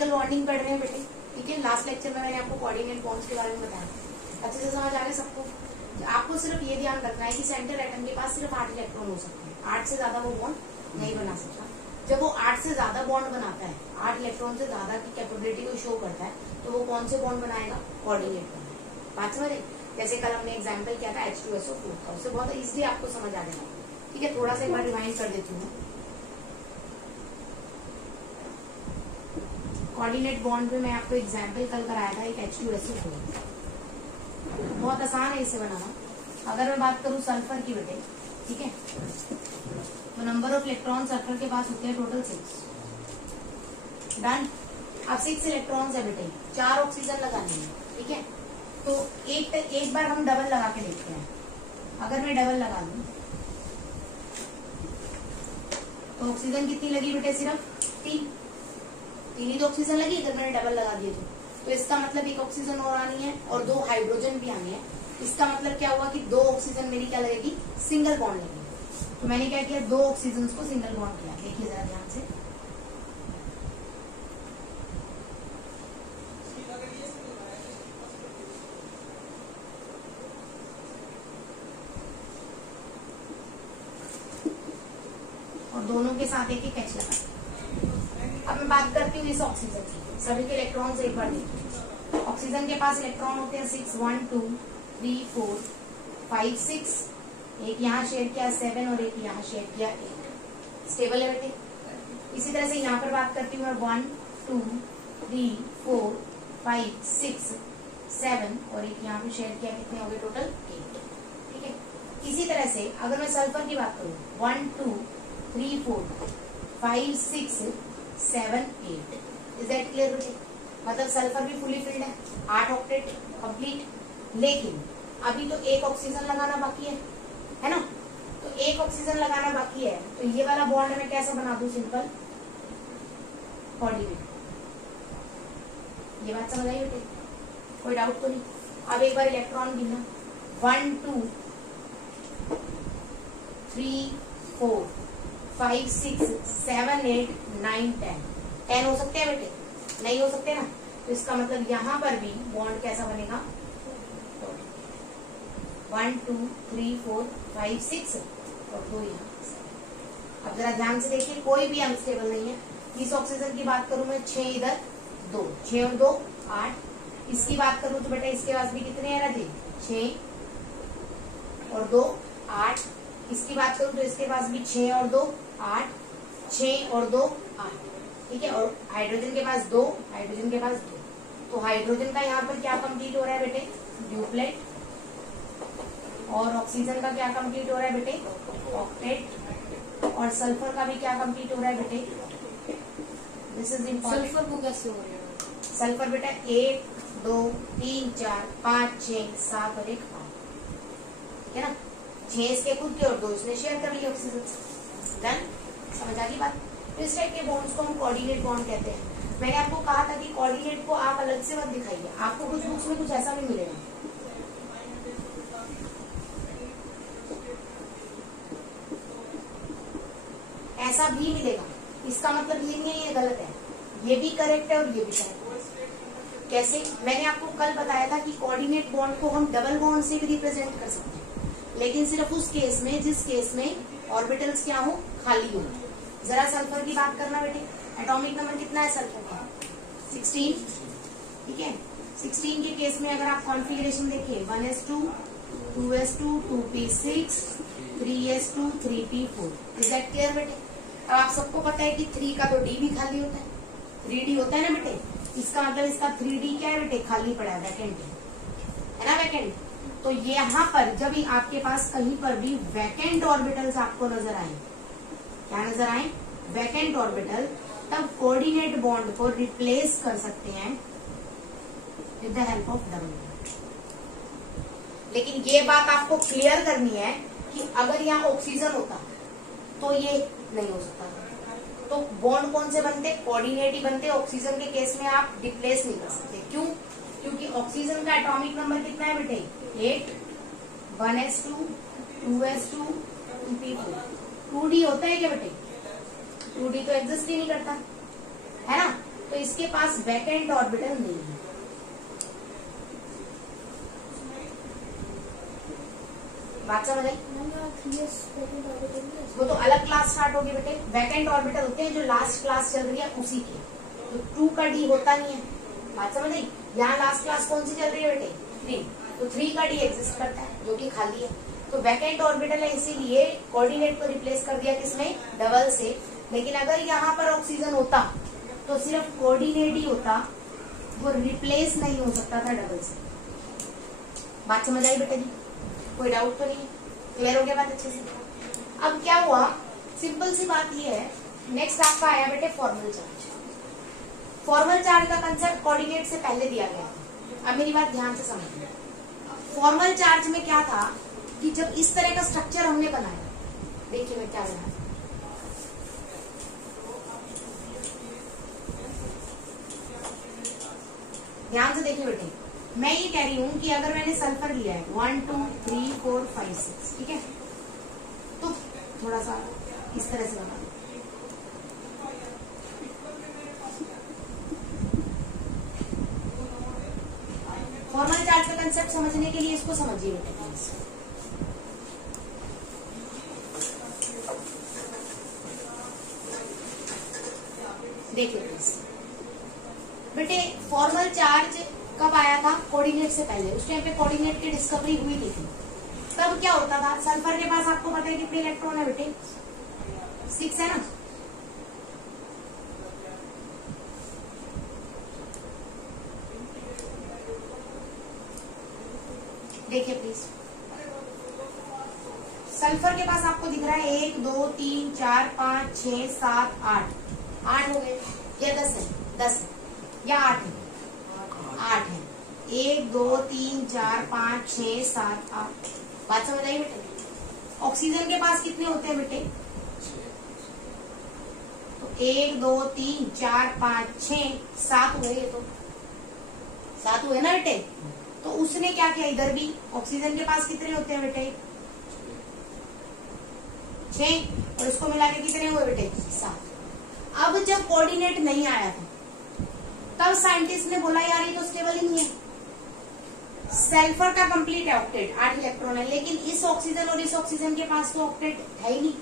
Chemical bonding पढ़ रहे हैं बेटे, ठीक है। लास्ट लेक्चर में मैंने आपको कोऑर्डिनेट बॉन्ड्स के बारे में बताया, अच्छे से समझ आ गया सबको। आपको सिर्फ ये ध्यान रखना है कि सेंटर एटम के पास सिर्फ 8 इलेक्ट्रॉन हो सकते हैं, 8 से ज्यादा वो बॉन्ड नहीं बना सकता। जब वो 8 से ज्यादा बॉन्ड बनाता है, 8 इलेक्ट्रॉन से ज्यादा की कैपेबिलिटी को शो करता है, तो वो कौन से बॉन्ड बनाएगा? कोऑर्डिनेट बनाएगा। बात समझे? जैसे कल हमने एग्जाम्पल किया था H2SO4 का, उससे बहुत इजीली आपको समझ आ जाएगा, ठीक है। थोड़ा सा एक बार रिवाइंड कर देती हूँ। कोऑर्डिनेट बॉन्ड में मैं आपको एग्जाम्पल कल कराया था एक H2SO4, बहुत आसान है इसे बनाना। अगर मैं बात करूं सल्फर की बेटे, ठीक है, तो नंबर ऑफ इलेक्ट्रॉन सल्फर के पास होते हैं टोटल 6। डन। अब 6 इलेक्ट्रॉन्स है बेटे, 4 ऑक्सीजन लगानी है, ठीक है। तो एक बार हम डबल लगा के देखते हैं। अगर मैं डबल लगा लूं तो ऑक्सीजन कितनी लगी बेटे? सिर्फ 3 ही तो ऑक्सीजन लगी अगर मैंने डबल लगा दिए तो इसका मतलब 1 ऑक्सीजन और आनी है और 2 हाइड्रोजन भी आनी है। इसका मतलब क्या हुआ कि 2 ऑक्सीजन मेरी क्या लगेगी? सिंगल बॉन्ड लगेगी। तो मैंने क्या किया? 2 ऑक्सीजन को सिंगल बॉन्ड किया। देखिए जरा ध्यान से, और दोनों के साथ एक H लगा। अब मैं बात करती हूँ इस ऑक्सीजन की, सभी के इलेक्ट्रॉन से एक बार देखिए। ऑक्सीजन के पास इलेक्ट्रॉन होते हैं 6, 1 2 3 4 5 6, एक यहाँ शेयर किया 7 और एक यहाँ शेयर किया 8। स्टेबल है बेटे। इसी तरह से यहाँ पर बात करती हूँ मैं 1 2 3 4 5 6 7 और एक यहाँ पे शेयर किया, कितने हो गए टोटल? 8, ठीक है। इसी तरह से अगर मैं सल्फर की बात करूँ 1 2 3 4 5 6 7 8, इज दैट क्लियर बेटे? मतलब सल्फर भी फुली फिल्ड है, 8 ऑक्टेट कंप्लीट। लेकिन अभी तो 1 ऑक्सीजन लगाना बाकी है ना? तो 1 ऑक्सीजन लगाना बाकी है, तो ये वाला बॉन्ड मैं कैसा बना दूं? Simple coordinate. ये बात समझ आई बेटे? कोई डाउट तो नहीं? अब एक बार इलेक्ट्रॉन गिनना, 1 2 3 4 5 6 7 8 9 10 हो सकते हैं बेटे? नहीं हो सकते ना? तो इसका मतलब यहाँ पर भी बॉन्ड कैसा बनेगा? 1 2 3 4 5 6 और 2 यहाँ। अब जरा ध्यान से देखिए, कोई भी अनस्टेबल नहीं है। इस ऑक्सीजन की बात करूं मैं 6 इधर 2, 6 और 2 8। इसकी बात करूं तो बेटा इसके पास भी कितने हैं राजे? 6 और 2 8। इसकी बात करूं तो इसके पास भी 6 और 2 8, 6 और 2 8, ठीक है। और हाइड्रोजन के पास 2, हाइड्रोजन के पास 2। तो हाइड्रोजन का यहाँ पर क्या कंप्लीट हो रहा है बेटे? ड्यूप्लेट। और ऑक्सीजन का क्या कंप्लीट हो रहा है बेटे? ऑक्टेट। और सल्फर का भी क्या कंप्लीट हो रहा है बेटे? This is important. सल्फर को कैसे हो रहा है? सल्फर बेटा 1 2 3 4 5 6 7 और 1 8, ठीक है ना? 6 इसके खुद के और 2 इसने शेयर कर लिया ऑक्सीजन से। डन। समझ आ गई बात? तो इस टाइप के बॉन्ड्स को हम कोऑर्डिनेट बॉन्ड कहते हैं। मैंने आपको कहा था कि कोऑर्डिनेट को आप अलग से मत दिखाइए, आपको कुछ बुक्स में कुछ ऐसा नहीं मिलेगा। ऐसा भी मिलेगा, इसका मतलब ये नहीं है ये गलत है, ये भी करेक्ट है और ये भी करेक्ट है। कैसे? मैंने आपको कल बताया था कि कोऑर्डिनेट बॉन्ड को हम डबल बॉन्ड से भी रिप्रेजेंट कर सकते हैं, लेकिन सिर्फ उस केस में जिस केस में ऑर्बिटल्स क्या हो? खाली हो। जरा सल्फर की बात करना बेटे, एटॉमिक नंबर कितना है सल्फर का? 16, ठीक है। 16 के केस में अगर आप कॉन्फ़िगरेशन देखिए 1s2 2s2 2p6 3s2 3p4, is that clear बेटे? अब आप सबको पता है कि 3 का तो डी भी खाली होता है, 3d होता है ना बेटे? इसका मतलब इसका 3d क्या है बेटे? खाली पड़ा है, वैकेंट है ना? वैकेंट। तो यहाँ पर जब भी आपके पास कहीं पर भी वैकेंट ऑर्बिटल्स आपको नजर आए, क्या नजर आए? वैकेंट ऑर्बिटल, तब कोऑर्डिनेट बॉन्ड को रिप्लेस कर सकते हैं with the help of double bond. लेकिन ये बात आपको क्लियर करनी है कि अगर यहाँ ऑक्सीजन होता तो ये नहीं हो सकता। तो बॉन्ड कौन से बनते? कोऑर्डिनेट ही बनते। ऑक्सीजन के केस में आप रिप्लेस नहीं कर सकते। क्यों? क्योंकि ऑक्सीजन का एटॉमिक नंबर कितना है बेटे? 8, 1s2 2s2 2p4। 2d होता है क्या बेटे? 2d तो एग्जिस्ट ही नहीं करता, है ना? तो इसके पास वैकेंट ऑर्बिटल नहीं है। बात समझ आई? वो तो अलग क्लास स्टार्ट होगी बेटे। वैकेंट ऑर्बिटल होते हैं जो लास्ट क्लास चल रही है उसी के, तो 2 का डी होता नहीं है। बात समझ आई? यहाँ लास्ट क्लास कौन सी चल रही है बेटे? 3, तो 3 का डी एग्जिस्ट करता है जो कि खाली है। तो वैकेंट ऑर्बिटल है, इसीलिए कोऑर्डिनेट को रिप्लेस कर दिया किसमें? डबल से। लेकिन अगर यहाँ पर ऑक्सीजन होता तो सिर्फ कोऑर्डिनेट ही होता, वो रिप्लेस नहीं हो सकता था डबल से। बात समझ आई बेटे जी? कोई डाउट तो नहीं? क्लियर हो गया बात अच्छे से? अब क्या हुआ, सिंपल सी बात ये है, नेक्स्ट आपका आया बेटे फॉर्मल चार्ज। फॉर्मल चार्ज का कंसेप्ट कोऑर्डिनेट से पहले दिया गया था। अब मेरी बात ध्यान से समझिए। फॉर्मल चार्ज में क्या था कि जब इस तरह का स्ट्रक्चर हमने बनाया, देखिए मैं क्या बनाया, ध्यान से देखिए बेटे। मैं ये कह रही हूं कि अगर मैंने सल्फर लिया है 1 2 3 4 5 6, ठीक है, तो थोड़ा सा इस तरह से बना दो। फॉर्मल चार्ज का कंसेप्ट समझने के लिए इसको समझिए बेटे प्लीज। देखिए प्लीज बेटे, फॉर्मल चार्ज कब आया था? कोऑर्डिनेट से पहले। उस टाइम पे कोऑर्डिनेट की डिस्कवरी हुई नहीं थी। तब क्या होता था, सल्फर के पास आपको पता है कितने इलेक्ट्रॉन है बेटे? 6 है ना। देखिए प्लीज, सल्फर के पास आपको दिख रहा है 1 2 3 4 5 6 7 8 8 हो गए या 10 है? 10 है या 8 है? 8 है। 1 2 3 4 5 6 7 8। बात समझ आई बेटे? ऑक्सीजन के पास कितने होते हैं बेटे? तो 1 2 3 4 5 6 7 हुए, ये तो 7 हुए ना बेटे। तो उसने क्या किया, इधर भी ऑक्सीजन के पास कितने होते हैं बेटे? 6, और उसको मिला के कितने हुए बेटे? 7। अब जब कोऑर्डिनेट नहीं आया था तब साइंटिस्ट ने बोला यार ये तो स्टेबल ही नहीं है। सल्फर का कंप्लीट है ऑक्टेट, 8 इलेक्ट्रॉन है, लेकिन इस ऑक्सीजन और इस ऑक्सीजन के पास तो ऑक्टेट है ही नहीं,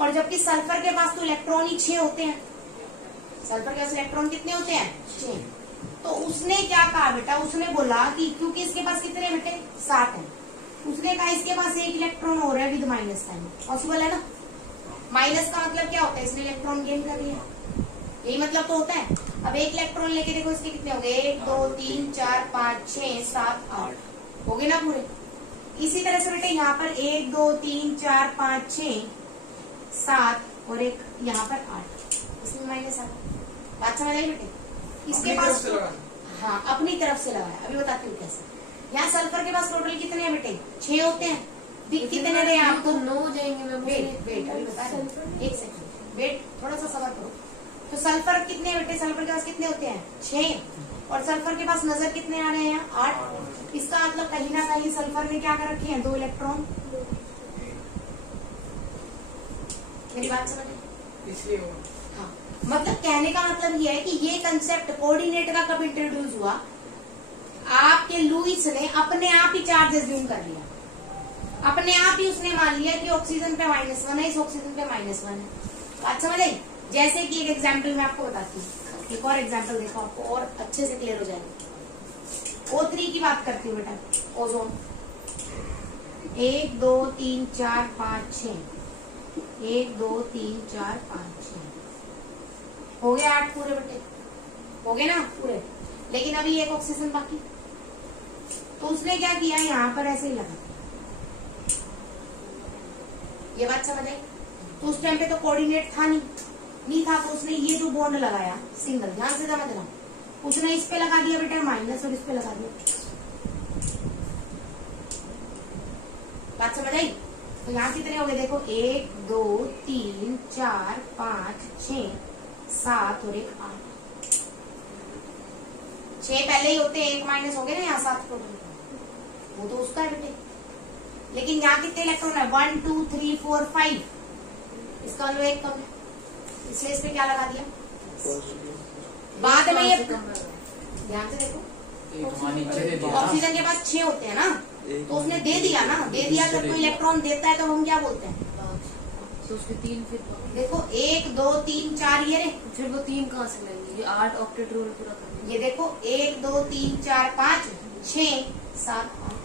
और जबकि सल्फर के पास तो इलेक्ट्रॉन ही 6 होते हैं। सल्फर के पास इलेक्ट्रॉन कितने होते हैं? 6। तो उसने क्या कहा बेटा, उसने बोला कि क्योंकि इसके पास कितने बेटे? 7 है, उसने कहा इसके पास 1 इलेक्ट्रॉन हो रहा है विद माइनस साइन। पॉसिबल है ना? माइनस का मतलब क्या होता है? इसने इलेक्ट्रॉन गेन कर लिया, यही मतलब तो होता है। अब 1 इलेक्ट्रॉन लेके देखो इसके कितने हो गए? 1 2 3 4 5 6 7 8 हो गए ना पूरे। इसी तरह से बेटे यहाँ पर 1 2 3 4 5 6 7 और एक यहाँ पर 8, इसमें माइनस आ गया। बात समझ आई बेटे? इसके पास तो, हाँ अपनी तरफ से लगाया। अभी बताती हूँ कैसे। यहाँ सल्फर के पास टोटल कितने हैं बेटे? 6 होते हैं। दिख कितने रहे आपको? 9 हो जाएंगे। वेट अभी बता रहे, 1 सेकंड वेट, थोड़ा सा सबर करो। तो सल्फर कितने हैं बेटे? सल्फर के पास कितने होते हैं? 6, और सल्फर के पास नजर कितने आ रहे हैं? 8। इसका मतलब कहीं ना कहीं सल्फर ने क्या कर रखे हैं? 2 इलेक्ट्रॉन। मेरी बात समझ इसलिए हाँ, मतलब कहने का मतलब ये है कि ये कंसेप्ट कोऑर्डिनेट का कब इंट्रोड्यूस हुआ? आपके लुईस ने अपने आप ही चार्ज एज्यूम कर लिया, अपने आप ही उसने मान लिया कि ऑक्सीजन पे -1 है, इस ऑक्सीजन पे -1 है। बात समझ आई? जैसे कि एक एग्जाम्पल मैं आपको बताती हूँ, एक और एग्जाम्पल देखो आपको और अच्छे से क्लियर हो जाएगा। O3 की बात करती हूँ बेटा, ओजोन 1 2 3 4 5 6, 1 2 3 4 5 6 हो गए 8 पूरे बेटे, हो गए ना पूरे। लेकिन अभी एक ऑक्सीजन बाकी, तो उसने क्या किया? यहाँ पर ऐसे ही लगा। ये बात समझ आई? तो उस टाइम पे तो कोऑर्डिनेट था नहीं था, तो उसने ये जो बॉन्ड लगाया सिंगल, ध्यान से समझना, उसने इस पे लगा दिया बेटा माइनस और इस पे लगा दिया। बात समझ आई? तो यहाँ कितने हो गए देखो? 1 2 3 4 5 6 7 और एक 8। 6 पहले ही होते हैं, 1 माइनस हो गए ना, यहाँ 7 टोटल, वो तो उसका है बेटे। लेकिन यहाँ कितने इलेक्ट्रॉन है? 1 2 3 4 5, इसका मतलब 1 कम है, इसलिए इस पे क्या लगा दिया? बाद में ये ध्यान से देखो, ऑक्सीजन के पास 6 होते हैं ना, तो उसने दे दिया ना, दे दिया जब कोई इलेक्ट्रॉन देता है तो हम क्या बोलते हैं, तो उसके 3 फिर देखो 1 2 3 4 ये रे, फिर वो 3 कहाँ से लेंगे, ये 8 ऑक्टेट रोल पूरा कर, ये देखो 1 2 3 4 5 6 7 8,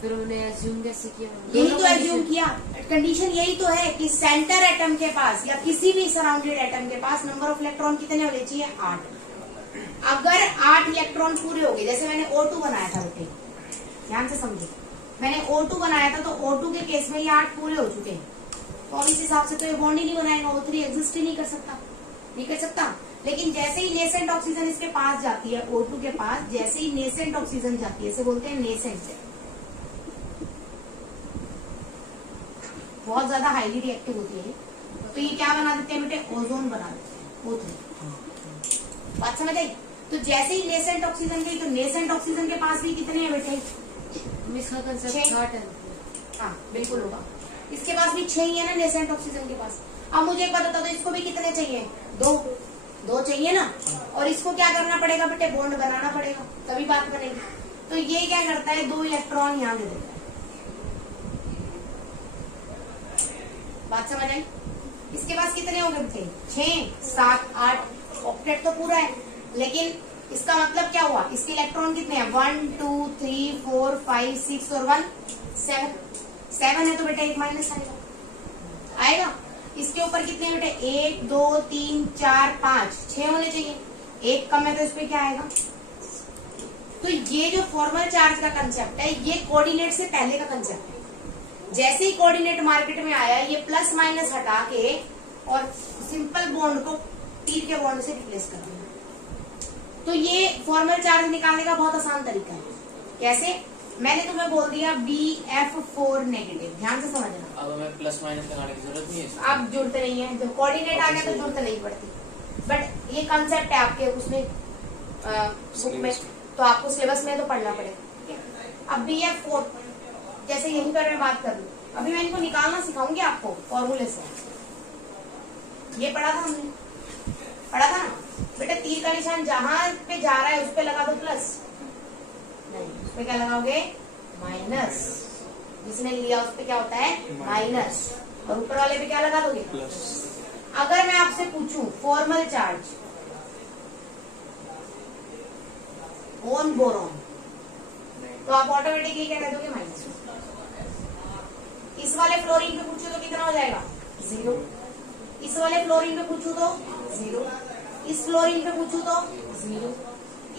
फिर उन्होंने एज्यूम कैसे किया, यही तो एज्यूम किया, कंडीशन यही तो है कि सेंटर एटम के पास या किसी भी सराउंडेड एटम के पास नंबर ऑफ इलेक्ट्रॉन कितने होने चाहिए, 8। अगर 8 इलेक्ट्रॉन पूरे हो गए, जैसे मैंने O2 बनाया था बेटे, ध्यान से समझो, मैंने O2 बनाया था, तो O2 के केस में ये 8 पूरे हो चुके हैं, तो अब इस हिसाब से तो ये बॉन्ड ही नहीं बनाएगा, O3 एग्जिस्ट ही नहीं कर सकता, नहीं कर सकता। लेकिन जैसे ही नेसेंट ऑक्सीजन इसके पास जाती है, O2 के पास जैसे ही नेसेंट ऑक्सीजन जाती है, इसे बोलते हैं नेसेंट से, बहुत ज्यादा हाईली रिएक्टिव होती है, तो ये क्या बना देते हैं बेटे, ओजोन बना देते हैं, O3। बात समझ आई। तो जैसे ही नेसेंट ऑक्सीजन गई, तो नेसेंट ऑक्सीजन के पास भी कितने हैं बेटे, इसका कंसेप्ट 6 है। हाँ बिल्कुल होगा, इसके पास भी 6 ही है ना नेसेंट ऑक्सीजन के पास। अब मुझे एक बात बता दो, इसको भी कितने चाहिए, 2 चाहिए ना, और इसको क्या करना पड़ेगा बेटे, बॉन्ड बनाना पड़ेगा, तभी बात बनेगी। तो ये क्या करता है, 2 इलेक्ट्रॉन यहाँ दे देता है, बात समझ आई। इसके पास कितने हो गए थे, 6 7 8, ऑक्टेट तो पूरा है, लेकिन इसका मतलब क्या हुआ, इसके इलेक्ट्रॉन कितने हैं, 1 2 3 4 5 6 और 1 7 है, तो बेटा 1 माइनस आएगा। इसके ऊपर कितने बेटे, 1 2 3 4 5 6 होने चाहिए, 1 कम है तो इस पे क्या आएगा। तो ये जो फॉर्मल चार्ज का कंसेप्ट है, ये कोऑर्डिनेट से पहले का कंसेप्ट है। जैसे ही कोऑर्डिनेट मार्केट में आया, ये प्लस माइनस हटा के और सिंपल बॉन्ड को तीर के बॉन्ड से रिप्लेस कर दिया। तो ये फॉर्मल चार्ज निकालने का बहुत आसान तरीका है। कैसे, मैंने तुम्हें बोल दिया BF4 नेगेटिव, ध्यान से समझना। अब हमें प्लस माइनस लगाने की जरूरत नहीं है, अब जरूरत नहीं है, जब कोऑर्डिनेट आ गया तो जरूरत नहीं पड़ती, बट ये कंसेप्ट है आपके उसमें बुक में, तो आपको सिलेबस में तो पढ़ना पड़ेगा। अब BF4 जैसे यहीं पर मैं बात कर लूं, अभी मैं इनको निकालना सिखाऊंगी आपको फॉर्मूले से। ये पढ़ा था हमने, पढ़ा था ना बेटा, तीर का निशान जहां पे जा रहा है उस पे लगा दो प्लस, नहीं उस पे क्या लगाओगे, माइनस, जिसने लिया उस पे क्या होता है माइनस, और ऊपर वाले पे क्या लगा दोगे प्लस। अगर मैं आपसे पूछूं फॉर्मल चार्ज ऑन बोरॉन, तो आप ऑटोमेटिकली क्या कह दोगे, माइनस। इस वाले फ्लोरीन पे पूछूं तो कितना हो जाएगा, 0। इस वाले फ्लोरीन पे पूछूं तो 0, इस फ्लोरीन पे पूछूं तो 0,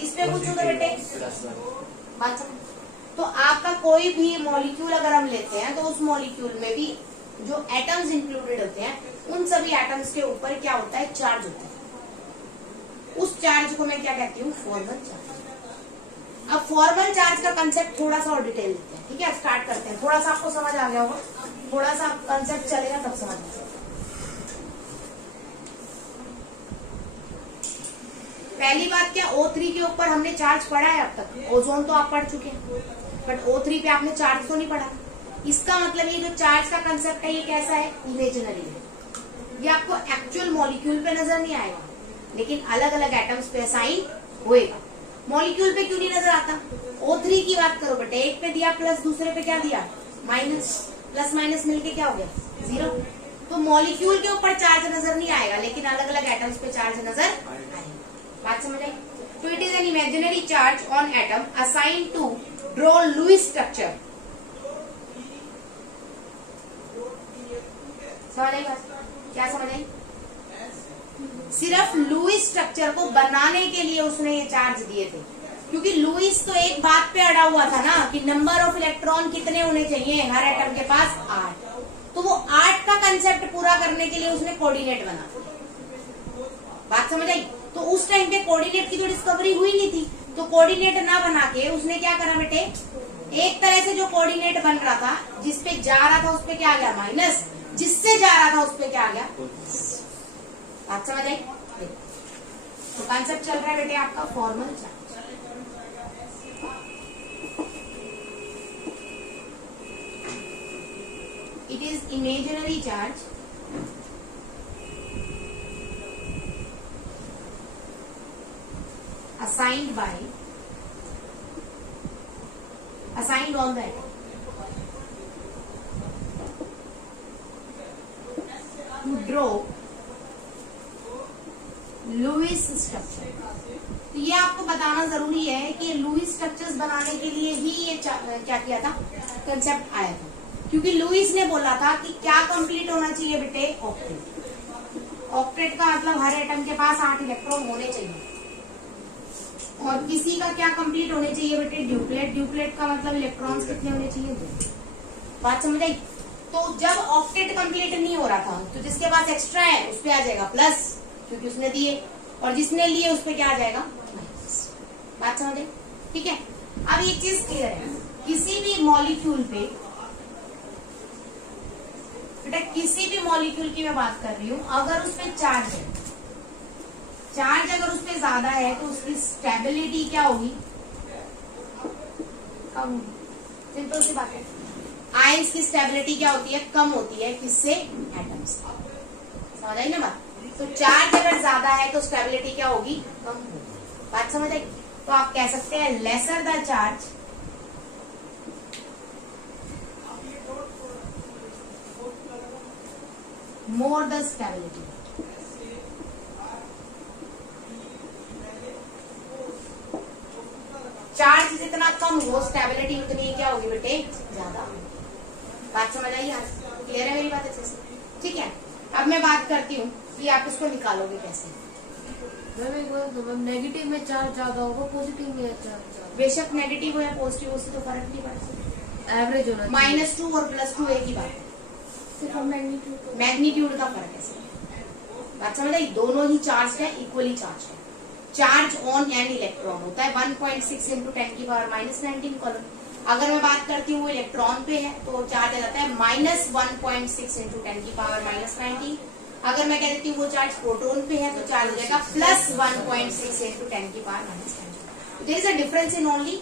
इस पे पूछूं तो बेटे बात समझ। तो आपका कोई भी मॉलिक्यूल अगर हम लेते हैं, तो उस मॉलिक्यूल में भी जो एटम्स इंक्लूडेड होते हैं, उन सभी एटम्स के ऊपर क्या होता है, चार्ज होता है। उस चार्ज को मैं क्या कहती हूँ, फॉर्मल चार्ज। अब फॉर्मल चार्ज का कंसेप्ट थोड़ा सा और डिटेल लेते हैं, ठीक है। स्टार्ट करते हैं, थोड़ा सा आपको समझ आ गया होगा, थोड़ा सा कंसेप्ट चलेगा तब समझ आ जाएगा। पहली बात क्या, O3 के ऊपर हमने चार्ज पढ़ा है अब तक, ओजोन तो आप पढ़ चुके हैं, बट O3 पे आपने चार्ज तो नहीं पढ़ा। इसका मतलब ये जो चार्ज का कंसेप्ट है, ये कैसा है, इमेजिनरी है। ये आपको एक्चुअल मॉलिक्यूल पे नजर नहीं आएगा, लेकिन अलग अलग एटम्स पे असाइन होएगा। मॉलिक्यूल पे क्यों नहीं नजर आता, O3 की बात करो बेटे, एक पे दिया प्लस, दूसरे पे क्या दिया माइनस, प्लस माइनस मिलके क्या हो गया 0। तो मॉलिक्यूल के ऊपर चार्ज नजर नहीं आएगा, लेकिन अलग अलग एटम्स पे चार्ज नजर आएगा। बात समझ आई। तो it is an imaginary charge on atom assign to draw Lewis structure. समझ आई बात, क्या समझ आई, सिर्फ लुईस स्ट्रक्चर को बनाने के लिए उसने ये चार्ज दिए थे, क्योंकि लुईस तो एक बात पे अड़ा हुआ था ना, कि नंबर ऑफ इलेक्ट्रॉन कितने होने चाहिए हर एटम के पास, 8। तो वो 8 का कंसेप्ट पूरा करने के लिए उसने कोऑर्डिनेट बना। बात समझ आई। तो उस टाइम पे कोऑर्डिनेट की तो डिस्कवरी हुई नहीं थी, तो कोऑर्डिनेट ना बना के उसने क्या करा बेटे, एक तरह से जो कोऑर्डिनेट बन रहा था, जिसपे जा रहा था उस पे क्या आ गया माइनस, जिससे जा रहा था उस पे क्या आ गया। बात समझ आई। तो कॉन्सेप्ट चल रहा है बेटे आपका formal charge. It is imaginary charge assigned on that to draw Lewis structure. तो ये आपको बताना जरूरी है कि लुईस स्ट्रक्चर्स बनाने के लिए ही ये क्या किया था, कंसेप्ट आया था, क्योंकि लुईस ने बोला था कि क्या कंप्लीट होना चाहिए बेटे, ऑक्टेट। ऑक्टेट का मतलब हर एटम के पास 8 इलेक्ट्रॉन होने चाहिए, और किसी का क्या कंप्लीट होने चाहिए बेटे, ड्यूप्लेट। ड्यूप्लेट का मतलब इलेक्ट्रॉन्स कितने होने चाहिए, 2। बात समझ आई। तो जब ऑक्टेट कंप्लीट नहीं हो रहा था तो जिसके पास एक्स्ट्रा है उस पे आ जाएगा प्लस, क्योंकि उसने दिए, और जिसने लिए उस पे क्या आ जाएगा, माइनस। बात समझ आई, ठीक है। अब एक चीज क्लियर है, किसी भी मॉलिक्यूल पे बेटा, किसी भी मॉलिक्यूल की मैं बात कर रही हूं, अगर उस पे चार्ज है, चार्ज अगर उस पे ज्यादा है तो उसकी स्टेबिलिटी क्या होगी, कम होगी। सिंपल सी बात है, आयंस की स्टेबिलिटी क्या होती है, कम होती है, किससे, एटम्स। समझ आई ना बात। तो चार्ज अगर ज्यादा है तो स्टेबिलिटी क्या होगी, कम होगी। बात समझ आई। तो आप कह सकते हैं lesser the charge more the stability. Charge जितना कम हो स्टेबिलिटी उतनी क्या होगी बेटे, ज्यादा। बात समझ आई, क्लियर है मेरी बात अच्छे से, ठीक है। अब मैं बात करती हूँ कि आप इसको निकालोगे कैसे। मैम नेगेटिव में चार्ज ज्यादा होगा, पॉजिटिव में चार्ज ज्यादा। बेशक नेगेटिव हो या पॉजिटिव हो, उससे तो फर्क नहीं पड़ता, एवरेज होना -2 और +2 एक ही बात है, सिर्फ मैग्नीट्यूड का फर्क है। बात समझ आई। दोनों ही चार्ज है, इक्वली चार्ज है। चार्ज ऑन एन इलेक्ट्रॉन होता है 1.6 × 10⁻⁻19 कॉलम। अगर मैं बात करती हूँ वो इलेक्ट्रॉन पे है तो चार्ज आ जाता है -1.6 × 10⁻⁻19। अगर मैं कह देती हूँ वो चार्ज प्रोटॉन पे है तो चार्ज हो जाएगा +1.6 × 10⁻⁻19। There is a difference in only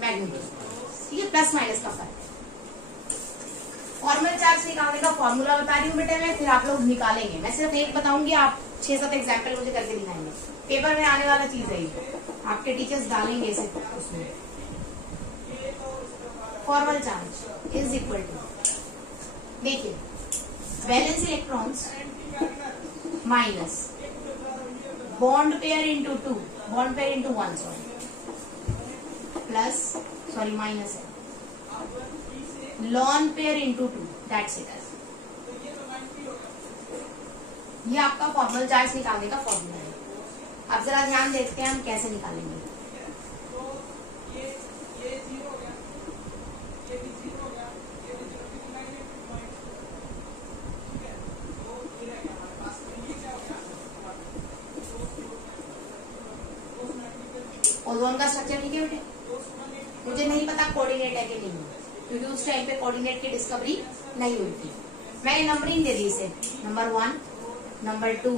magnitude, ठीक है, प्लस माइनस का फर्क है। फॉर्मल चार्ज निकालने का फॉर्मूला बता रही हूँ बेटे मैं, फिर आप लोग निकालेंगे। मैं सिर्फ एक बताऊंगी, आप 6-7 एग्जाम्पल मुझे करके दिखाएंगे। पेपर में आने वाला चीज है ये, आपके टीचर्स डालेंगे इसे उसमें। Formal charge is equal to, देखिए, valence electrons minus bond pair into 2, bond pair into 1 sorry minus है, lone pair into 2, that's it. ये आपका फॉर्मल चार्ज निकालने का फॉर्मूला है। अब जरा ध्यान देखते हैं हम कैसे निकालेंगे। ओजोन का स्ट्रक्चर ठीक है बेटे, मुझे नहीं पता कोऑर्डिनेट है कि नहीं है, क्योंकि उस टाइम पे कोऑर्डिनेट की डिस्कवरी नहीं हुई थी। मैंने नंबरिंग दे दी इसे, नंबर 1, नंबर 2,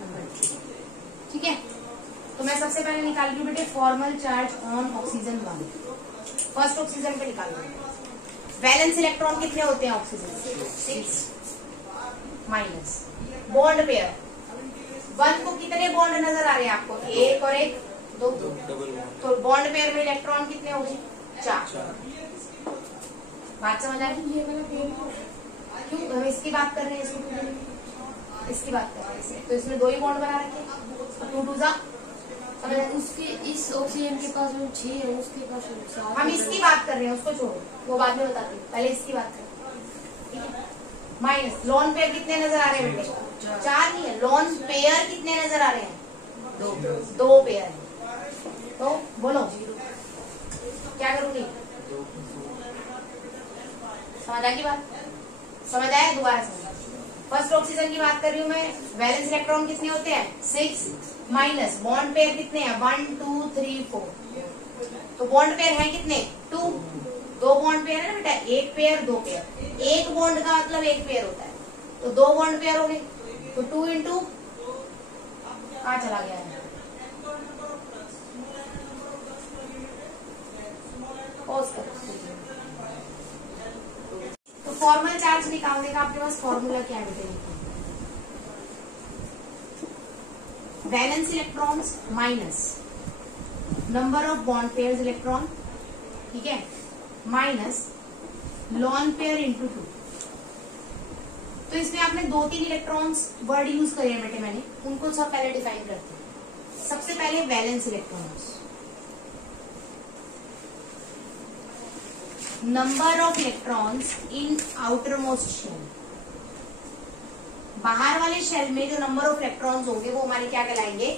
नंबर 3, ठीक है। तो मैं सबसे पहले निकाल रही हूँ बेटे formal charge on oxygen 1। First oxygen पे निकाल रही हूँ। वैलेंस इलेक्ट्रॉन कितने होते हैं ऑक्सीजन, 6 माइनस बॉन्ड पेयर 1 को कितने बॉन्ड नजर आ रहे हैं आपको, 1 और 1 2, तो बॉन्ड पेयर में इलेक्ट्रॉन कितने होंगे, 4। बात समझ आ रही है। क्यों हम इसकी बात कर रहे हैं, इसकी बात कर रहे हैं, तो इसमें 2 ही बॉन्ड बना रखे, 2 2 जा। उसके इस ऑक्सीजन के पास 6 है, उसके पास 7। हम इसकी बात कर रहे हैं, उसको छोड़ो, वो बाद में बताते हैं, पहले इसकी बात करें, ठीक है। माइनस लॉन पेयर कितने नजर आ रहे हैं बेटे, 4 नहीं है, लॉन पेयर कितने नजर आ रहे हैं, 2 पेयर है। तो बोलो क्या करूंगी, समझ आ की बात, समझ आया, दोबारा समझ। फर्स्ट ऑक्सीजन की बात कर रही हूँ मैं, वैलेंस इलेक्ट्रॉन कितने होते हैं, 6 माइनस बॉन्ड पेयर कितने हैं, 1 2 3 4। तो बॉन्ड पेयर है कितने, 2 बॉन्ड पेयर है ना बेटा, 1 पेयर 2 पेयर, 1 बॉन्ड का मतलब 1 पेयर होता है, तो 2 बॉन्ड पेयर हो गए, तो 2 इंटू कहाँ चला गया है, तो फॉर्मल चार्ज निकालने का आपके पास फॉर्मूला क्या है बेटे, valence electrons minus number of bond pairs electron, ठीक है, माइनस लॉन पेयर इंटू 2। तो इसमें आपने 2-3 इलेक्ट्रॉन्स वर्ड यूज करे हैं बेटे, मैंने उनको सब पहले डिफाइन करते हैं। सबसे पहले valence electrons, number of electrons in outer most shell. बाहर वाले शेल में जो नंबर ऑफ इलेक्ट्रॉन्स होंगे वो हमारे क्या कहलाएंगे,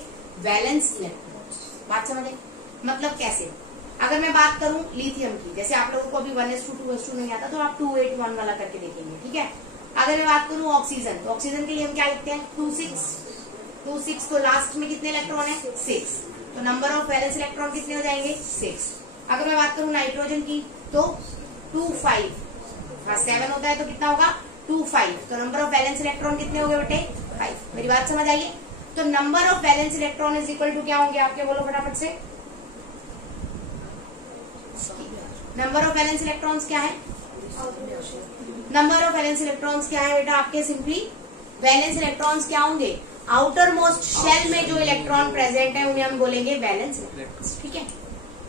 वैलेंस इलेक्ट्रॉन्स। बात समझे? मतलब कैसे, अगर मैं बात करूं लिथियम की, जैसे आप लोगों को अभी 1s2 2s2 नहीं आता तो आप 281 वाला करके देखेंगे, ठीक है। अगर मैं बात करूं ऑक्सीजन, तो ऑक्सीजन के लिए हम क्या लिखते हैं, 2-6 तो लास्ट में कितने इलेक्ट्रॉन है, 6, तो नंबर ऑफ वैलेंस इलेक्ट्रॉन कितने हो जाएंगे, 6। अगर मैं बात करूं नाइट्रोजन की तो 2-5, 7 होता है तो कितना होगा 2-5, तो नंबर ऑफ वैलेंस इलेक्ट्रॉन कितने हो गए बेटे, 5। मेरी बात समझ आइए? तो number of valence electron is equal to क्या होंगे आपके, बोलो फटाफट से। नंबर ऑफ वैलेंस इलेक्ट्रॉन्स क्या है, नंबर ऑफ वैलेंस इलेक्ट्रॉन्स क्या है बेटा आपके, सिंपली वैलेंस इलेक्ट्रॉन्स क्या होंगे, आउटर मोस्ट शेल में जो इलेक्ट्रॉन प्रेजेंट है उन्हें हम बोलेंगे वैलेंस इलेक्ट्रॉन्स, ठीक है।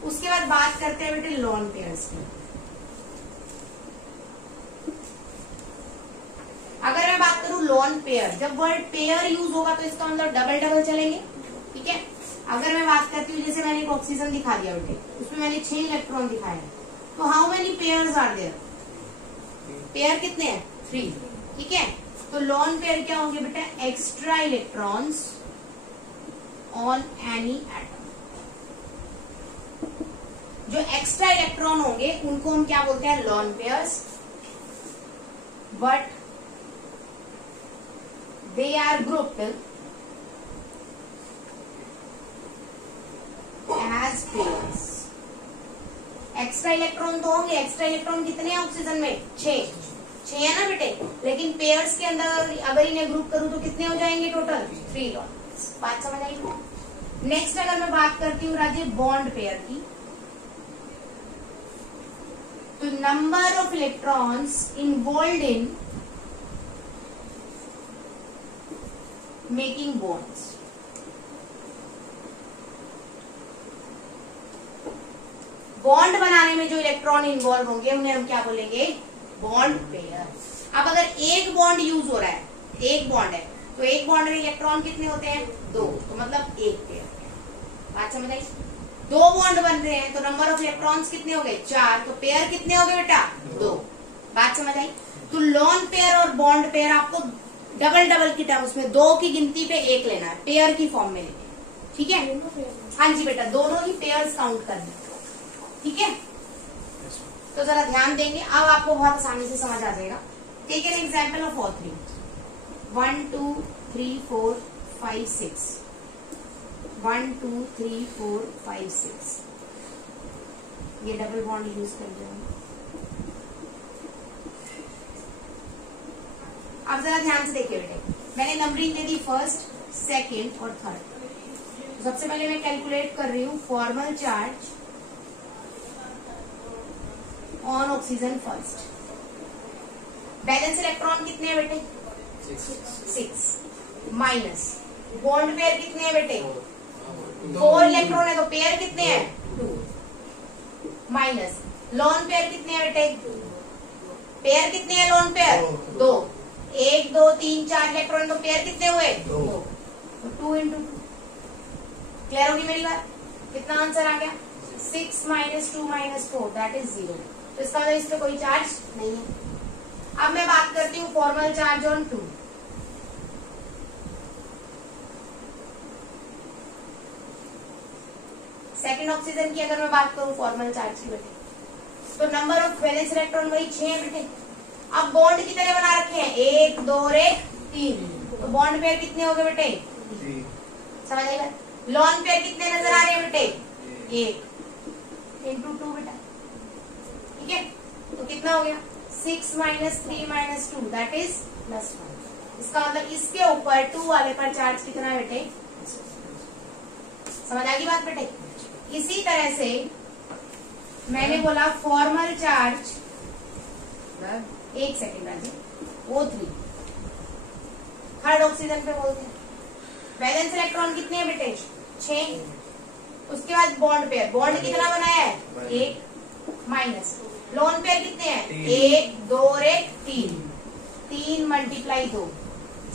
उसके बाद बात करते हैं बेटे लोन पेयर्स की। अगर मैं बात करूं लोन पेयर, जब वर्ड पेयर यूज होगा तो इसका मतलब डबल डबल चलेंगे, ठीक है। अगर मैं बात करती हूँ, जैसे मैंने एक ऑक्सीजन दिखा दिया बेटे, उसमें मैंने 6 इलेक्ट्रॉन दिखाए, तो how many pairs are there, pair कितने हैं, 3, ठीक है। तो लोन पेयर क्या होंगे बेटा, extra electrons on any atom. जो एक्स्ट्रा इलेक्ट्रॉन होंगे उनको हम क्या बोलते हैं, lone pairs, but they are grouped as pairs। Extra electron तो होंगे, एक्स्ट्रा इलेक्ट्रॉन कितने हैं ऑक्सीजन में, 6 है ना बेटे, लेकिन पेयर्स के अंदर अगर इन्हें ग्रुप करूं तो कितने हो जाएंगे टोटल, 3 लोन। बात समझ आई? नेक्स्ट अगर मैं बात करती हूँ राजे बॉन्ड पेयर की, तो number of electrons involve in making bonds. Bond बनाने में जो इलेक्ट्रॉन इन्वॉल्व होंगे उन्हें हम क्या बोलेंगे, बॉन्ड पेयर। अब अगर एक बॉन्ड यूज हो रहा है, एक बॉन्ड है, तो एक बॉन्ड में इलेक्ट्रॉन कितने होते हैं, 2, तो मतलब एक पेयर। बात समझ आई? 2 बॉन्ड बन रहे हैं तो नंबर ऑफ इलेक्ट्रॉन्स कितने हो गए, 4, तो पेयर कितने हो गए बेटा, 2। बात समझ आई? तो लोन पेयर और बॉन्ड पेयर आपको डबल डबल की टर्म्स में 2 की गिनती पे 1 लेना है, पेयर की फॉर्म में लेना है, ठीक है। हाँ जी बेटा, दोनों ही पेयर्स काउंट करने, ठीक है। तो जरा ध्यान देंगे, अब आपको बहुत आसानी से समझ आ जाएगा। Take an example of all 3, 1 2 3 4 5 6, 1 2 3 4 5 6, ये डबल बॉन्ड यूज कर रहे हैं। अब जरा ध्यान से देखिए बेटे, मैंने numbering they the first, second और थर्ड। सबसे पहले मैं कैलकुलेट कर रही हूँ formal charge on oxygen first. Balance electron कितने हैं बेटे, 6, माइनस बॉन्ड पेयर कितने हैं बेटे, 4 इलेक्ट्रॉन है तो पेयर कितने हैं, 2, माइनस लोन पेयर कितने हैं बेटे, पेयर कितने हैं लोन पेयर, 2, 1 2 3 4 इलेक्ट्रॉन, तो पेयर कितने हुए, 2, तो 2 into 2। क्लियर होगी मेरी बात? कितना आंसर आ गया, 6 - 2 - 4 दैट इज 0। तो इसका मतलब इस पे कोई चार्ज नहीं है। अब मैं बात करती हूँ formal charge on 2। Second oxygen की अगर मैं बात करूं फॉर्मल चार्ज की बेटे, तो नंबर ऑफ वैलेंस इलेक्ट्रॉन वही 6 है बेटे। अब बॉन्ड कितने बना रखे हैं, 1 2 और 1 3, तो बॉन्ड पेयर कितने हो गए बेटे, समझ आई बात? लोन पेयर कितने नजर आ रहे हैं बेटे, 1 into 2 बेटा, ठीक है। तो कितना हो गया, 6 - 3 - 2 दैट इज +1। इसका मतलब इसके ऊपर 2 वाले पर चार्ज कितना है बेटे, समझ आ गई बात बेटे? इसी तरह से मैंने बोला फॉर्मल चार्ज, एक सेकेंड राजे, O3 थर्ड ऑक्सीजन पे बोलते हैं। वैलेंस इलेक्ट्रॉन कितने हैं बेटे, 6, उसके बाद बॉन्ड पेयर, बॉन्ड कितना बनाया है 1 माइनस, लोन पेयर कितने हैं 1 2 और 1 3, 3 मल्टीप्लाई 2,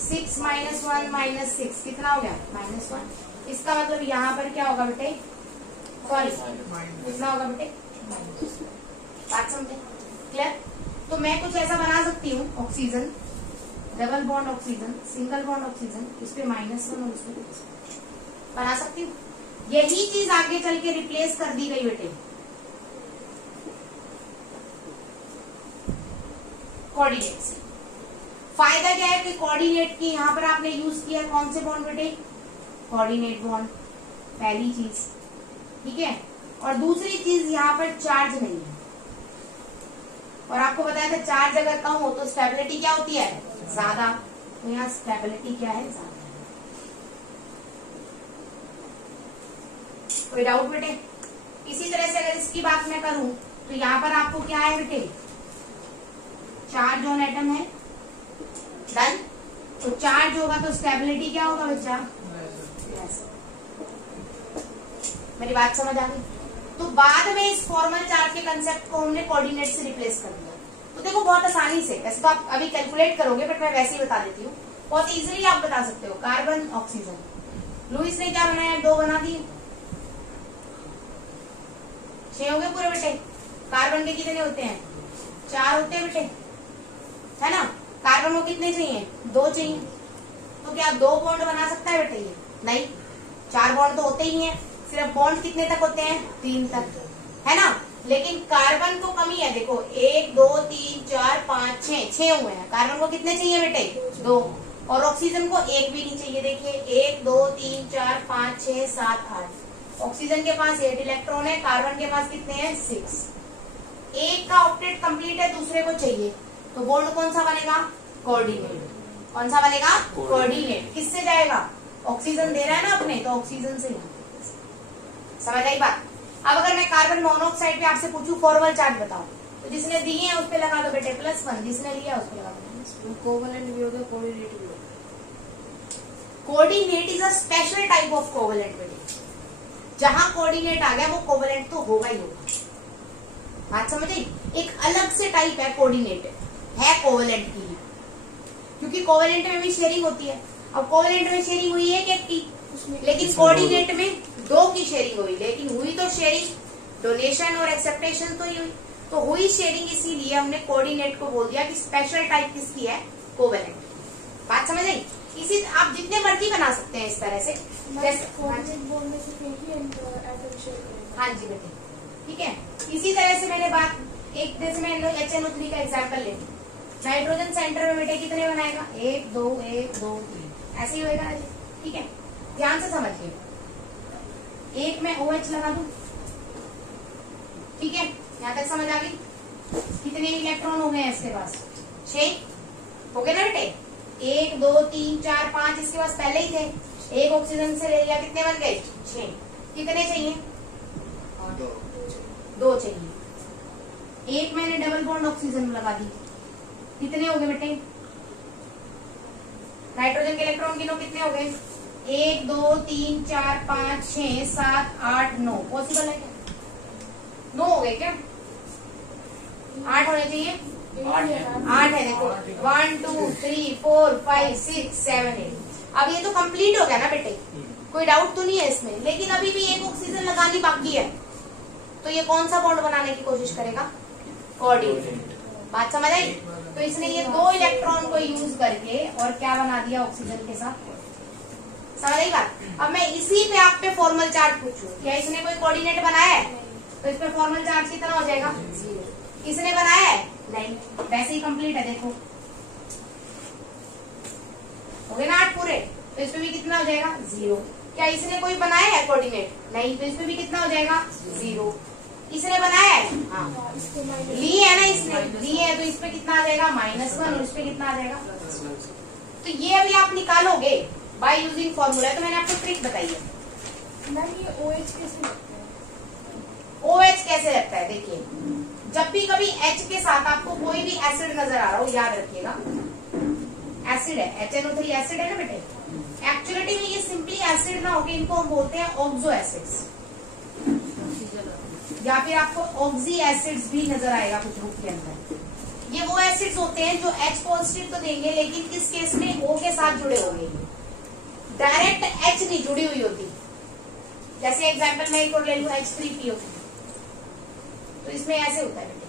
6 माइनस 1 माइनस 6 कितना हो गया -1। इसका मतलब यहाँ पर क्या होगा बेटे, सॉरी कितना होगा बेटे माइनस। बात समझे क्लियर। तो मैं कुछ ऐसा बना सकती हूँ, oxygen double bond oxygen single bond oxygen, इस पे -1 और इस पे बना सकती हूँ। यही चीज आगे चल के रिप्लेस कर दी गई बेटे कोऑर्डिनेट से। फायदा क्या है कि कोऑर्डिनेट की यहाँ पर आपने यूज किया कौन से बॉन्ड बेटे, कोऑर्डिनेट बॉन्ड, पहली चीज ठीक है। और दूसरी चीज यहाँ पर चार्ज नहीं है, और आपको बताया था चार्ज अगर कम हो तो स्टेबिलिटी क्या होती है ज्यादा, तो यहाँ स्टेबिलिटी क्या है ज्यादा। कोई डाउट बेटे। इसी तरह से अगर इसकी बात मैं करूं तो यहाँ पर आपको क्या है बेटे, चार्ज ऑन एटम है, डन। तो चार्ज होगा तो स्टेबिलिटी क्या होगा बच्चा, मेरी बात समझ आ गई। तो बाद में इस फॉर्मल चार्ज के कंसेप्ट को हमने कोऑर्डिनेट से रिप्लेस कर दिया। तो देखो बहुत आसानी से, वैसे तो आप अभी कैलकुलेट करोगे बट मैं वैसे ही बता देती हूँ, बहुत इजीली आप बता सकते हो। कार्बन ऑक्सीजन, लुईस ने क्या बनाया 2 बना दिए, 6 हो गए पूरे बेटे। कार्बन के कितने होते हैं 4 होते हैं बेटे, है ना। कार्बन को कितने चाहिए 2 चाहिए, तो क्या 2 बॉन्ड बना सकता है बेटे ये, नहीं 4 बॉन्ड तो होते ही हैं। सिर्फ बॉन्ड कितने तक होते हैं 3 तक, है ना। लेकिन कार्बन को कमी है, देखो 1 2 3 4 5 6 हुए हैं। कार्बन को कितने चाहिए बेटे 2, और ऑक्सीजन को 1 भी नहीं चाहिए। देखिए 1 2 3 4 5 6 7 8, ऑक्सीजन के पास 8 इलेक्ट्रॉन है, कार्बन के पास कितने हैं 6। एक का ऑक्टेट कंप्लीट है, दूसरे को चाहिए, तो बॉन्ड कौन सा बनेगा कोऑर्डिनेट। कौन सा बनेगा कोऑर्डिनेट। किससे जाएगा, ऑक्सीजन दे रहा है ना अपने, तो ऑक्सीजन से। समझ आई बात। अब अगर मैं कार्बन मोनोऑक्साइड पे आपसे पूछूं फॉर्मल चार्ज बताओ, तो जिसने दिए हैं उस पे लगा दो बेटे +1, जिसने लिया उस पे लगा दो। कोवलेंट भी होगा, कोऑर्डिनेट भी होगा। Coordinate is a special type of covalent बेटे, जहां कोऑर्डिनेट आ गया वो कोवलेंट तो होगा ही होगा। बात समझ आई। एक अलग से टाइप है कोऑर्डिनेट, है कोवलेंट की, क्योंकि कोवलेंट में भी शेयरिंग होती है। अब कोवलेंट में शेयरिंग हुई है कि, लेकिन कोऑर्डिनेट में 2 की शेयरिंग हुई, लेकिन हुई तो शेयरिंग डोनेशन और एक्सेप्टेशन तो ही हुई, तो हुई शेयरिंग, इसीलिए हमने कोऑर्डिनेट को बोल दिया कि स्पेशल टाइप किसकी है कोवलेंट। बात समझ आई। इसी आप जितने मर्जी बना सकते हैं इस तरह से, जैसे हाँ जी बेटे ठीक है। इसी तरह से मैंने बात, एक जैसे मैं HNO3 का एग्जाम्पल ले, नाइट्रोजन सेंटर में बेटे कितने बनाएगा 1 2 1 2 3, ऐसे ही होगा ना जी। ठीक है, ध्यान से समझिए। एक में OH लगा दूं, ठीक है, यहाँ तक समझ आ गई। कितने इलेक्ट्रॉन हो गए हैं इसके पास 6 हो गए ना बेटे। 1 2 3 4 5 इसके पास पहले ही थे, एक ऑक्सीजन से ले लिया, कितने बन गए 6। कितने चाहिए 2 चाहिए। एक मैंने डबल बॉन्ड ऑक्सीजन लगा दी, कितने हो गए बेटे, नाइट्रोजन के इलेक्ट्रॉन गिनो कितने हो गए 1 2 3 4 5 6 7 8 9। पॉसिबल है क्या 9 हो गए क्या, 8 होने चाहिए, 8 है। देखो 1 2 3 4 5 6 7 8। अब ये तो कंप्लीट हो गया ना बेटे, कोई डाउट तो नहीं है इसमें। लेकिन अभी भी एक ऑक्सीजन लगानी बाकी है, तो ये कौन सा बॉन्ड बनाने की कोशिश करेगा कोऑर्डिनेट। बात समझ आई। तो इसने ये 2 इलेक्ट्रॉन को यूज करके और क्या बना दिया ऑक्सीजन के साथ। समझ आई बात। अब मैं इसी पे आप पे फॉर्मल चार्ज पूछूं, क्या इसने कोई कोऑर्डिनेट बनाया है, तो इस पे फॉर्मल चार्ज कितना हो जाएगा 0। इसने बनाया है नहीं, वैसे ही कंप्लीट है। देखो हो गए ना 8 पूरे, तो इस पे भी कितना हो जाएगा 0। क्या इसने कोई बनाया है कोऑर्डिनेट, नहीं, तो इस पे भी कितना हो जाएगा 0। इसने बनाया है, हाँ ली है ना, इसने ली है, तो इस पे कितना आ जाएगा -1, और इस पे कितना आ जाएगा। तो ये अभी आप निकालोगे बाय यूजिंग फॉर्मूला। तो मैंने आपको ट्रिक बताई है। ये OH कैसे लगता है, OH कैसे लगता है, देखिए जब भी कभी H के साथ आपको कोई भी एसिड नजर आ रहा हो, याद रखिएगा एसिड है, HNO3 एसिड है ना बेटे। एक्चुअली में ये सिंपली एसिड ना होके इनको हम बोलते हैं ऑक्सो एसिड्स। ऑक्सीजन आती है। या फिर आपको ऑक्सी एसिड्स भी नजर आएगा कुछ ग्रुप के अंदर। ये वो एसिड्स होते हैं जो H पॉजिटिव तो देंगे लेकिन किस केस में O के साथ जुड़े होंगे, डायरेक्ट H नहीं जुड़ी हुई होती। जैसे एग्जांपल मैं एक और ले लूं H3PO, तो इसमें ऐसे होता है बेटे।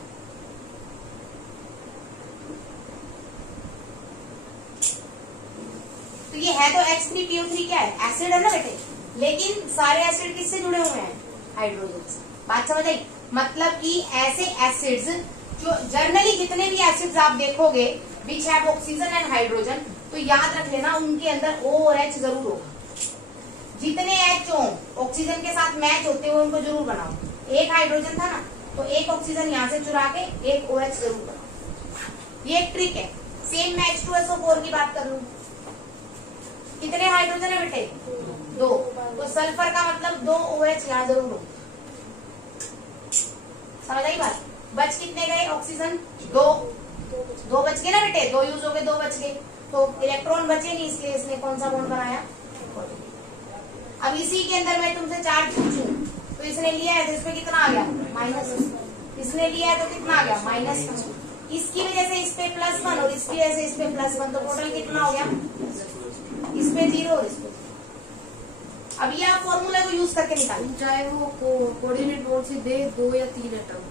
तो ये है तो H3PO3 क्या है, एसिड है ना बेटे, लेकिन सारे एसिड किससे जुड़े हुए हैं, हाइड्रोजन से। बात समझ आई? मतलब कि ऐसे एसिड्स जो जर्नली जितने भी एसिड्स आप देखोगे which have oxygen and hydrogen, तो याद रख लेना उनके अंदर O और H जरूर होगा। जितने H हो ऑक्सीजन के साथ मैच होते हुए उनको जरूर बनाओ। एक हाइड्रोजन था ना, तो एक ऑक्सीजन यहाँ से चुरा के एक OH जरूर बनाओ। ये एक ट्रिक है। सेम मैं H2SO4 की बात कर लूं, कितने हाइड्रोजन है बेटे, 2, तो सल्फर का मतलब 2 OH यहाँ जरूर हो। समझ आई बात? बच कितने गए ऑक्सीजन, 2 बच गए ना बेटे, 2 यूज हो गए, 2 बच गए, तो इलेक्ट्रॉन बचे नहीं, इसलिए इसने कौन सा बॉन्ड बनाया। अब इसी के अंदर मैं तुमसे चार्ज पूछूं, तो इसने लिया है तो इसमें कितना आ गया, माइनस, इसने लिया है तो कितना आ गया, माइनस। इसकी वजह से इस पे +1 और इसकी वजह से इस पे +1, तो टोटल कितना हो गया, इस पे 0 और इस पे। अब ये आप फॉर्मूला को यूज करके निकालें, चाहे वो कोऑर्डिनेट बोर्ड से दे 2 या 3 एटम,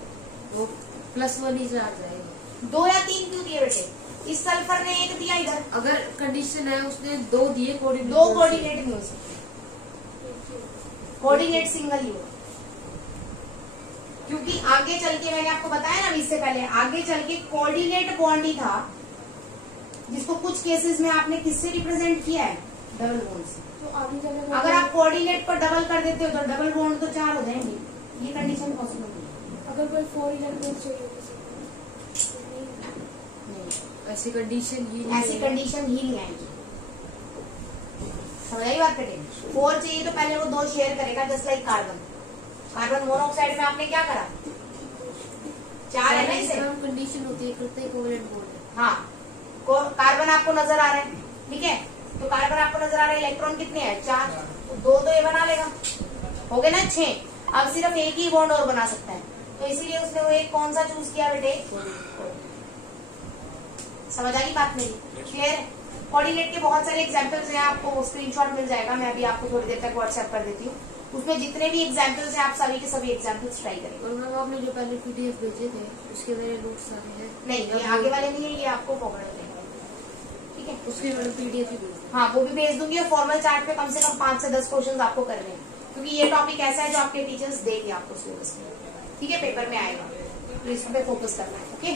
वो +1 ही चार्ज आएगा। 2 या 3 क्यों दिए बेटे, इस सल्फर ने 1 दिया इधर, अगर कंडीशन है उसने 2 दिए कोऑर्डिनेट, 2 कोऑर्डिनेट नहीं हो सकते, कोऑर्डिनेट सिंगल ही होगा। क्योंकि आगे चल के मैंने आपको बताया ना इससे पहले, आगे चल के कोऑर्डिनेट बॉन्ड ही था जिसको कुछ केसेस में आपने किससे रिप्रेजेंट किया है, डबल बॉन्ड से। तो आगे अगर आप कोऑर्डिनेट पर डबल कर देते हो तो डबल बॉन्ड तो 4 हो जाएंगे, ये कंडीशन पॉसिबल नहीं है। अगर कोई 4 इलेक्ट्रॉन चाहिए ऐसी कंडीशन ही नहीं, ऐसी कंडीशन ही नहीं आएगी। समझ आई बात बेटे? 4 चाहिए तो पहले वो 2 शेयर करेगा, जस्ट लाइक कार्बन मोनोऑक्साइड में आपने क्या करा, 4 है ना इसे, कंडीशन होती है करते कोवलेंट बॉन्ड। हाँ, कार्बन आपको नजर आ रहा है, ठीक है, तो कार्बन आपको नजर आ रहा है, इलेक्ट्रॉन कितने हैं, 4, तो 2 तो ये बना लेगा, हो गए ना 6। अब सिर्फ एक ही बॉन्ड और बना सकता है, तो इसीलिए उसने वो एक कौन सा चूज किया बेटे, समझ आई बात मेरी? क्लियर है? कोऑर्डिनेट के बहुत सारे एग्जांपल्स हैं, आपको स्क्रीनशॉट मिल जाएगा, मैं अभी आपको थोड़ी देर तक व्हाट्सएप कर देती हूँ। उसमें जितने भी एग्जांपल्स हैं आप सभी के सभी एग्जांपल्स ट्राई करेंगे। और मैम आपने जो पहले PDF भेजे थे उसके मेरे नोट्स सारे हैं। नहीं, ये आगे वाले नहीं है, ये आपको पकड़ लेंगे, ठीक है? उसके मैंने PDF ही भेज हाँ, वो भी भेज दूंगी, और फॉर्मल चार्ट पे कम से कम 5 से 10 क्वेश्चन आपको करने हैं, क्योंकि ये टॉपिक ऐसा है जो आपके टीचर्स देंगे आपको सिलेबस में, ठीक है, पेपर में आएगा, तो इस पे फोकस करना है। ओके।